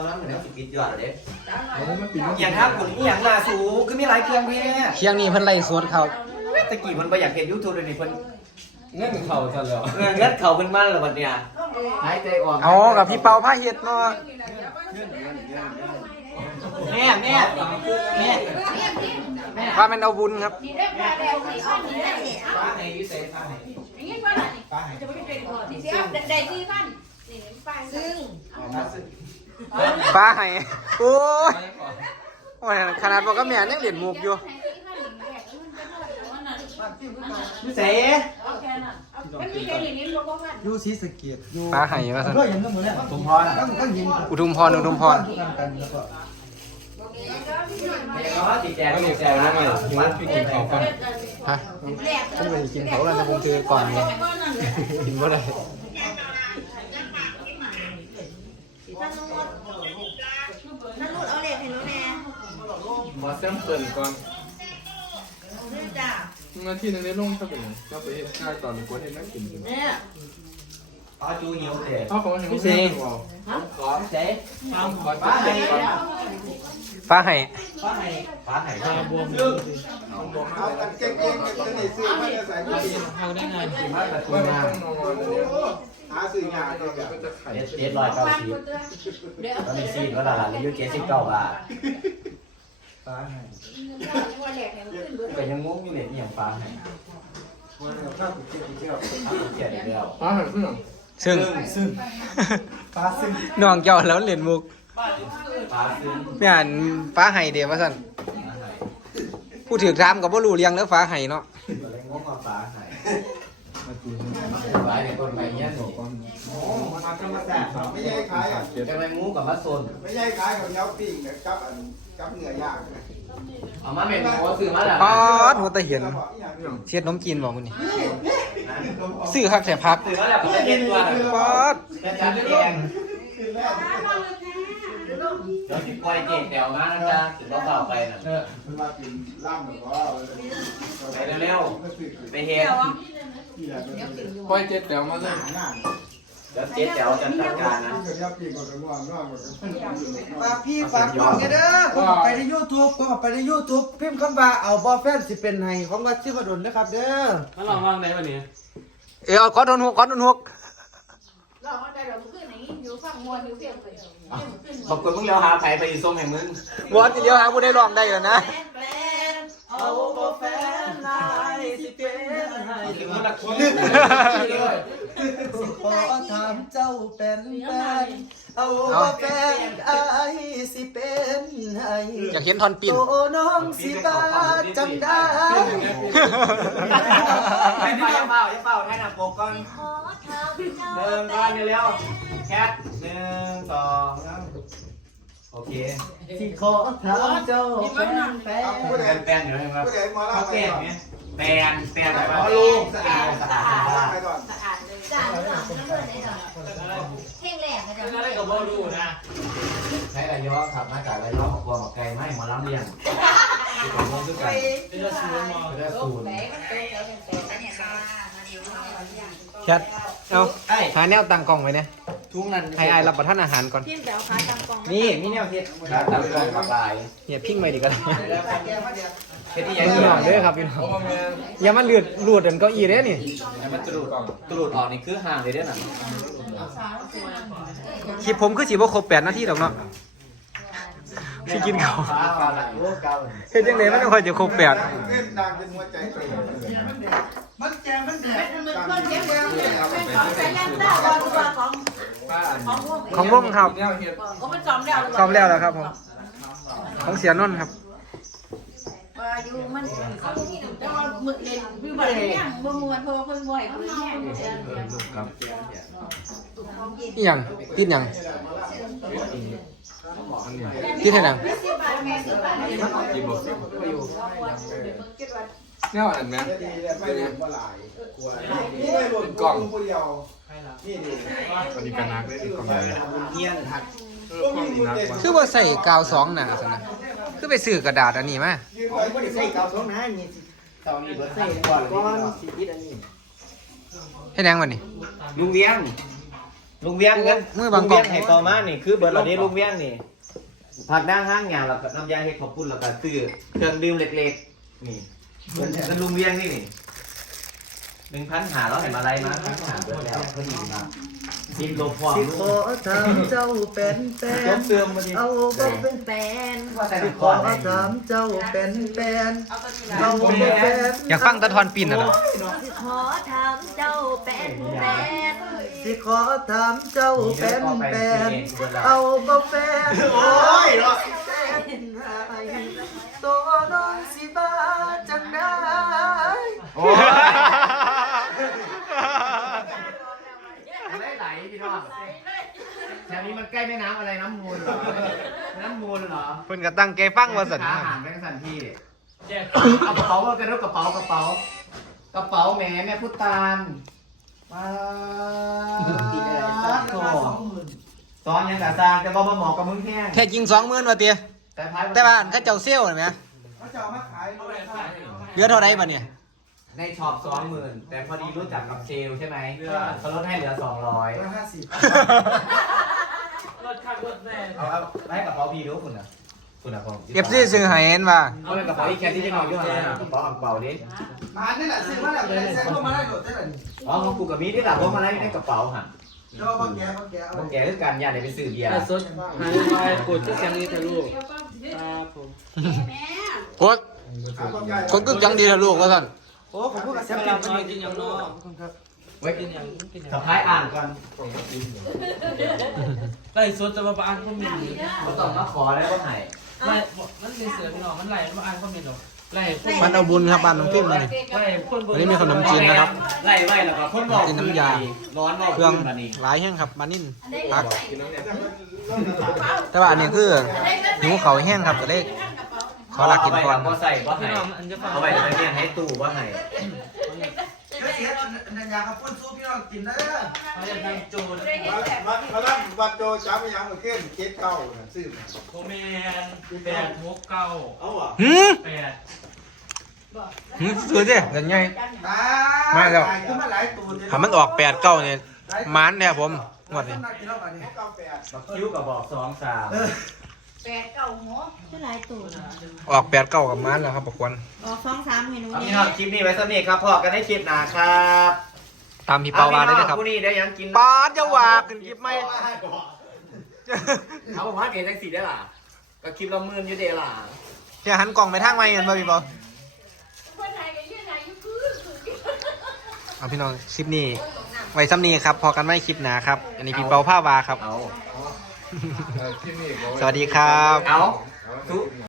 น้ำเหมือนสิปิดยอดเลยอย่างถ้าผมอย่างนาสูคือมีหลายเครื่องพี่เนี่ยเที่ยงนี้เพิ่นไล่สวดเขาตะกี้มันไปอยากเห็นยูทูบเลยนี่เพิ่นเงื่อนเข่าซะแล้วเงินเขาเป็นมันแล้วบัดเนี่ยหายใจออกเอากับพี่เปาผ้าเฮ็ดเนาะแม่พามันเอาบุญครับป้าให้ยูเซฟป้าให้ฟ้าให้โอ้ยโอ้ยขนาดบอกกับแม่ยังเล่นมุกอยู่ยูเซฟยูซีสเกียรติยูฟ้าให้ว่าซั่นก็ยังต้องเหมือนเนี่ยสมพรต้องยิงอุทุมพรกันแล้วก็เขาติดแจกก็มีเข่าแล้วไงถึงว่าพี่กินเข่าก่อนฮะฉันไปกินเขาแล้วแต่ผมคือก่อนเลยกินบ่ได้นั่นรูดเอาเหล็กเห็นไหมมาแซมเปิลก่อนนี่จ้ะนาทีนึงได้ลงถ้าเป็นก็ไปเห็นง่ายตอนนี้กวนเห็นนักกินเนี่ยป้าจูเหนียวเด็ดพ่อของเห็นพี่เซ่ขอเซฟขอป้าให้ก่อนฟ้าให้ป้าให้บวมเอากันเก่งๆจะได้ซื้อมาจะใส่กุฏิเขาได้ไงไม่ต้องนอนเลยหาซื้อยาตัวกันก็จะไข่ 790ตอนนี้ซีนก็หลานอายุ79บาทตาให้ก็ยังงงอยู่เนี่ยอย่างป้าให้วันนี้ข้าวกุฏิเที่ยวเขียนอีกแล้วป้าให้เพื่อนซึ่งปลาซึ่งน้องเจ้าแล้วเล่นมุกป้าซื้อแม่นฟ้าให้เด้ว่าซั่นผู้ถือถามก็บ่รู้เรื่องเด้อฟ้าให้เนาะอะไรงงกับป้าให้มาตีหลายในต้นไม้เนี่ยหนูโอ้มันอาจจะมาแสบไม่ใช่ขายอ่ะจะไปงูกับมาโซนไม่ใช่ขายของเย้าปิ้งเนี่ยกับเนื้อย่างนะเอามาเป็นหัวซื้อมาแล้วป๊อดหัวตะเหียนเชียดนมจีนบอกมึงนี่ซื้อคักแต่พักซื้อมาแล้วก็จะเห็นตัวป๊อดจะจัดแจงเดี๋ยวที่ปล่อยเก่งแถวมานะจ๊ะถึงเราเต่าไปน่ะมันมากินล่ำหรือว่าไปเร็วๆไปเฮ็ดปล่อยเจ็ดแถวมาเลยเดี๋ยวเจ๊แจ๋วจัดการนะฝากพี่ฝากน้องเด้อกดไปใน YouTube กดไปใน YouTube พิมพ์คำว่าเอาบอแฟนสิเป็นไห้ของวัดชิบดลนะครับเด้อมาลองว่างไหนวันนี้เอาขอโดนหกขอโดนหกเราเข้าใจเราขึ้นอย่างนี้อยู่ฝั่งมวลอยู่เพียงไปขอบคุณมึงเลี้ยวหาไผ่ไปอีส้มแห่งมึงบอสเดียวหาผู้ได้ลองได้อยู่นะเอาบ่แฟนนายสิเป็นให้ถึงมันละคนเลยขอถามเจ้าเป็นแฟนเอาบ่แฟนไอ้สิเป็นไห้อยากเห็นทอนปิ่นโตน้องสิบาจำได้ให้เป่าให้หนักปกก่อนเดินก่อนเร็วๆแคท1 2 3โอเคที่ขอถามเจ้าเป็นแฟนแฟนอยู่ไหนครับผู้ใดมาแล้วเขาแก้ไหมแฟนแบบว่าลูกสะอาดสะอาดไปก่อนสะอาดเลยจ้าน้ำเลือดน้ำเลือดได้หน่อยเพ่งแหลกนะจ๊ะแล้วก็บ่รู้นะใช้ระยะขับมาจากระยะของความไกลไม่หมอลำเลียงผมมองด้วยกันเป็นระสูนเป็นระสูนแชทเอาหาแนวตั้งกล้องไว้เนี่ยทุ่งนั้นให้อายรับประทานอาหารก่อนพิมพ์แต่เอาขาตามกองนี่มีแนวเฮ็ดแล้วตัดกล้องกับลายเนี่ยพิ้งไปดีก็ได้เฮ็ดที่ยัยัง งหน่อยเด้อครับพี่น้องอย่ามาเลือดรูดเดินเก้าอี้เด้อนี่มันตรูดออกนี่คือห่างเลยเด้อน่ะคลิปผมคือสิบ่ครบ8 นาทีดอกเนาะสิกินข้าวฟ้าละโอ้เก่าเฮ็ดจังได๋มันค่อยจะครบ8 เต้นดังเป็นหัวใจเต้นมันแจมันแจมันเพื่อนเจ๊เเป็นของใช้ยันได้บอลตัวของวงของวงครับแนวเห็ดก็มันซ้อมแล้วซ้อมแล้วแล้วครับผมของเสียนนท์ครับอยู่มันเขาที่หนึ่งจะมาหมึกเล่นวิวบอลเนี่ยบมวนเพราะว่าเพิ่งบ่อยเพิ่งแห้งครับอีหยังติดหยังติดให้หยังกี่บทแนวอันแม่ดีเลยไม่ได้ว่าหลายนี่ไม่หล่นกล่องผู้เดียวนี่ดิวันนี้กันนักได้กองใหญ่เฮียนหักกองนี้นักกว่าคือว่าใส่กาว2หน้าซั่นน่ะคือไปซื้อกระดาษอันนี้มายืนอ๋อไม่ได้ใส่เก่าท้องนะนี่เก่านี่เบิดใส่ก่อนสิคิดอันนี้เฮ็ดหยังวะนี่ลุงเลี้ยงลุงเวียงกันมือลุบางงกล่เวีอย งงให้ต่อมานี่คือเบิร์ดเหล่านี้ลุงเวียงนี่ผักด่างห้างงานแล้วก็น้ำยาเห็ดขอบปุ้นแล้วก็ซื้อเครื่องดื่มเล็กๆนี่เป็นลุงเวียงนี่1,500แล้วเห็นอะไรมา1,500เบิร์ดแล้วก็ดีมากทีมโลพร้อมสิลูขอก ถามเจ้าเป็นแฟยนกเสื่อมมาดิเอาบ่เป็นแฟนว่าแต่สิละขข้ออไหนถามเจ้าเป็นแฟนเอาตัวนี้เอาบ่เป็นอยากฟังตะทอนปิ่นน่ะเหรอสิขอถามเจ้าเป็นแฟนสิขอถามเจ้าเป็นแฟนเอาบ่แฟนโอ้ยเนาะตัวน้องสิบ้าจังได้โอ้ยไหลพี่น้องแถวนี้มันใกล้แม่น้ำอะไรน้ำมูลเหรอน้ำมูลเหรอเพิ่นก็ตั้งใจฟังว่าซั่นขาห่างแม่งสันพี่เอากระเป๋ามากันด้วยกระเป๋าแหม่พุทธานมาโถตอนยังกะซางแต่บ่มาหมอกกับมึงแห้งแท้จริง20,000ว่าเตีย แต่ว่าอันเขาเจ้าเซลล์น่ะแหมเขาจะเอามาขายโลละเท่าไหร่เหลือเท่าใดบัดเนี่ยในช็อป20,000แต่พอดีรู้จักกับเซลใช่ไหมเขาลดให้เหลือ200 150 เอาให้กระเป๋าพี่ดูคุณนะผม FC ซื้อให้เห็นว่าเอาเป็นกระเป๋าอีแคทที่จะนอนอยู่ข้างหลังกระเป๋าอ่างเปาดิมานี่แหละซื้อมาแล้วใส่เข้ามาได้โดดได้เลยอ๋อของกูกับมีที่หลับว่ามาไล่ในกระเป๋าห่ะเดี๋ยวบางแกเอาผมแกคือการยาเดี๋ยวไปซื้อเบียร์สดหายไปกดที่แซงนี้ทะลุครับผมกดกดกึกจังดีเถอะลูกว่าซั่นโอ้ผมพูดกับแซมกำปิลันงนอนกินอย่างนอกไว้กินอย่างกินอย่างสะพายอ่านก่อนไล่สดจะมาอ่านคอมเมนต์เขาต้องมาขอแล้วก็ให้ไล่มันเป็นเสือพี่น้องมันไล่มาอ่านคอมเมนต์หรอกไล่คนมันเอาบุญครับบ้านน้องพิมพ์มานี่ไล่คนวันนี้มีขนมจีนนะครับไล่ไว้แล้วก็คนบอกกินน้ำยาร้อนบอกเครื่องมานี่หลายแห้งครับมานิ่นพักแต่ว่าอันนี้คือหิวเขาวแห้งครับก็เลยขอลากินก่อนก็ใส่ก็พี่ให้น้องอันจะฟังเอาไปในเรียนให้ตู้ว่าให้เดี๋ยวเสียนันยาครับพุ่นสู้พี่น้องกินได้เลยเขาจะทำโจรมาลั่นวัดโจจ้าไม่ยังมาเก้นเก็ตเก้าน่ะซื้อมาโคเมน869 เอาอ่ะหืม 8 หืมซื้อสิเดี๋ยวไง มาแล้วขึ้นมาหลายตัวถ้ามันออก8-9เนี่ยหมานเนี่ยผมงวดนี้เก้าแปดบักคิ้วกับบอก2-3 แปดเก้าหัวเท่าไรตัวออก8-9กับหมานแล้วครับประควรออก2-3เมนูเอานี้พี่น้องคลิปนี้ไว้สำเนีพอกันในคลิปหน้าครับตามพี่เปาวาได้เลยครับผู้นี้ได้ยังกินปาดจะว่าขึ้นคลิปไหมเขาบอกว่าเกณฑ์จังสีได้ล่ะก็คลิปละ10,000อยู่เด้ล่ะจะหันกล่องไปทางไหมกันบ่พี่เปาเอาพี่น้องคลิปนี้ไว้ซ้ำนี้ครับพอกันไม่คลิปหนาครับ อันนี้พี่เปาผ้าวาครับเอาที่นี่บอกสวัสดีครับเอา